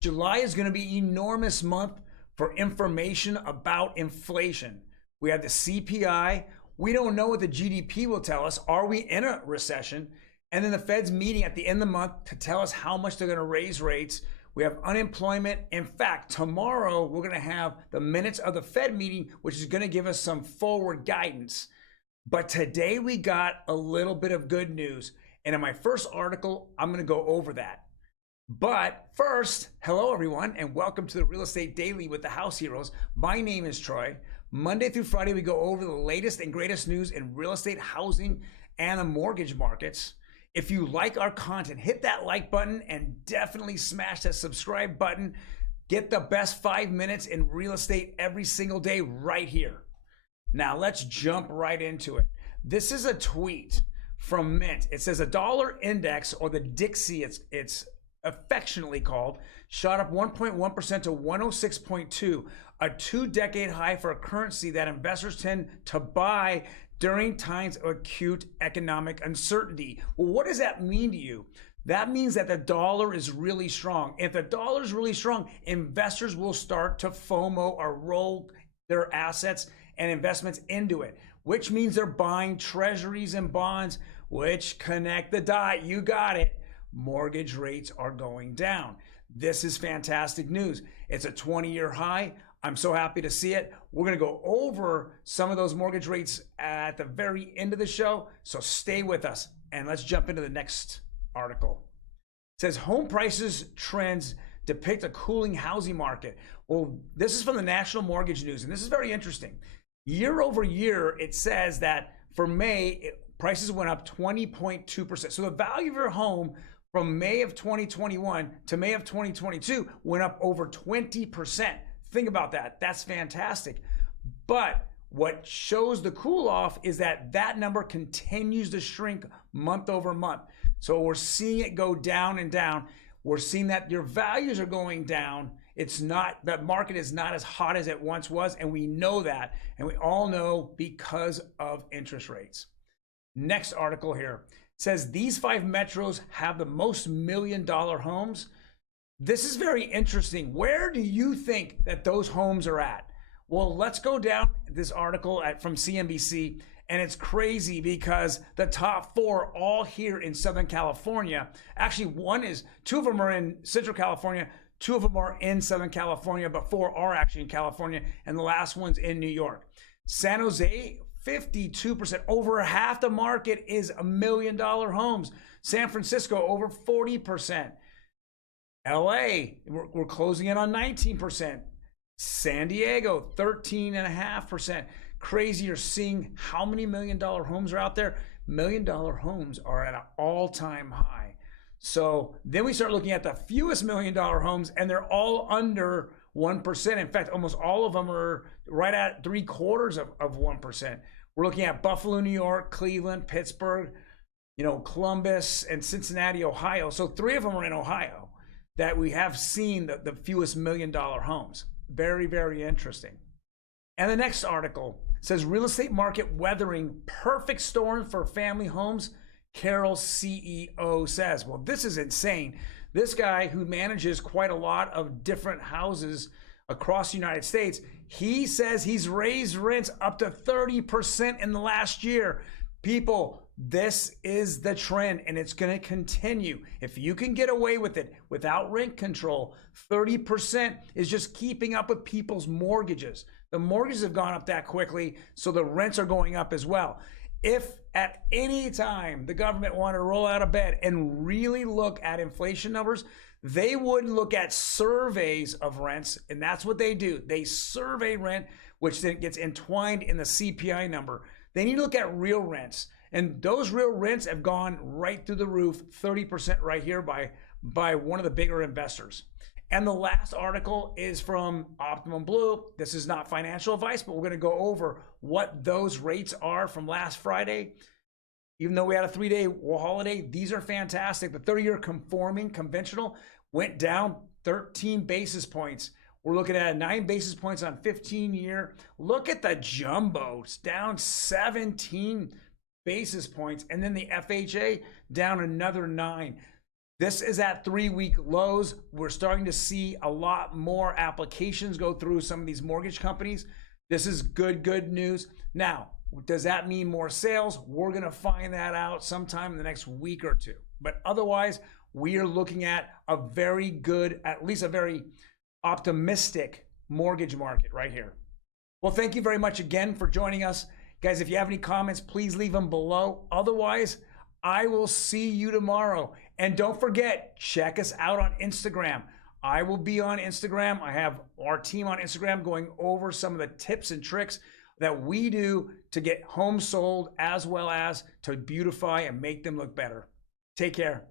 July is going to be an enormous month for information about inflation. We have the CPI. We don't know what the GDP will tell us. Are we in a recession? And then the Fed's meeting at the end of the month to tell us how much they're going to raise rates. We have unemployment. In fact, tomorrow we're going to have the minutes of the Fed meeting, which is going to give us some forward guidance. But today we got a little bit of good news. And in my first article, I'm going to go over that. But first, hello everyone, and welcome to the Real Estate Daily with the House Heroes. My name is Troy. Monday through Friday, we go over the latest and greatest news in real estate, housing, and the mortgage markets. If you like our content, hit that like button and definitely smash that subscribe button. Get the best 5 minutes in real estate every single day right here. Now let's jump right into it. This is a tweet from Mint. It says a dollar index, or the DXY, it's affectionately called, shot up 1.1% to 106.2, a 2-decade high for a currency that investors tend to buy during times of acute economic uncertainty. Well, what does that mean to you? That means that the dollar is really strong. If the dollar is really strong, investors will start to FOMO or roll their assets and investments into it, which means they're buying treasuries and bonds, which connect the dot. You got it. Mortgage rates are going down. This is fantastic news. It's a 20-year high. I'm so happy to see it. We're going to go over some of those mortgage rates at the very end of the show, so stay with us. And let's jump into the next article. It says home prices trends depict a cooling housing market. Well, this is from the National Mortgage News, and this is very interesting. Year over year, it says that for May, prices went up 20.2%. So the value of your home from May of 2021 to May of 2022 went up over 20%. Think about that. That's fantastic. But what shows the cool off is that that number continues to shrink month over month. So we're seeing it go down and down. We're seeing that your values are going down. It's not, that market is not as hot as it once was, and we know that. And we all know because of interest rates. Next article here says these 5 metros have the most million-dollar homes. This is very interesting. Where do you think that those homes are at? Well, let's go down this article from CNBC, and it's crazy because the top 4 are all here in Southern California. Actually, 2 of them are in Central California, 2 of them are in Southern California, but 4 are actually in California, and the last one's in New York. San Jose, 52%, over half the market is $1 million homes. San Francisco, over 40%. LA, we're closing in on 19%. San Diego, 13.5%. Crazy, you're seeing how many $1 million homes are out there. $1 million homes are at an all-time high. So then we start looking at the fewest $1 million homes, and they're all under 1%. In fact, almost all of them are right at 3/4 of 1%. We're looking at Buffalo, New York, Cleveland, Pittsburgh, Columbus, and Cincinnati, Ohio. So 3 of them are in Ohio that we have seen the fewest $1 million homes. Very, very interesting. And the next article says real estate market weathering perfect storm for family homes. Carroll CEO says, well, this is insane. This guy who manages quite a lot of different houses across the United States, he says he's raised rents up to 30% in the last year. People, this is the trend, and it's going to continue. If you can get away with it without rent control, 30% is just keeping up with people's mortgages. The mortgages have gone up that quickly, so the rents are going up as well. If at any time the government wanted to roll out of bed and really look at inflation numbers, they would look at surveys of rents, and that's what they do. They survey rent, which then gets entwined in the CPI number. They need to look at real rents, and those real rents have gone right through the roof, 30% right here by one of the bigger investors. And the last article is from Optimum Blue. This is not financial advice, but we're going to go over what those rates are from last Friday. Even though we had a 3-day holiday, these are fantastic. The 30-year conforming conventional went down 13 basis points. We're looking at 9 basis points on 15-year. Look at the jumbos, down 17 basis points. And then the FHA down another 9. This is at 3-week lows. We're starting to see a lot more applications go through some of these mortgage companies. This is good news. Now, does that mean more sales? We're going to find that out sometime in the next week or two. But otherwise, we are looking at a very good, at least a very optimistic mortgage market right here. Well, thank you very much again for joining us. Guys, if you have any comments, please leave them below. Otherwise, I will see you tomorrow. And don't forget, check us out on Instagram. I will be on Instagram. I have our team on Instagram going over some of the tips and tricks that we do to get homes sold, as well as to beautify and make them look better. Take care.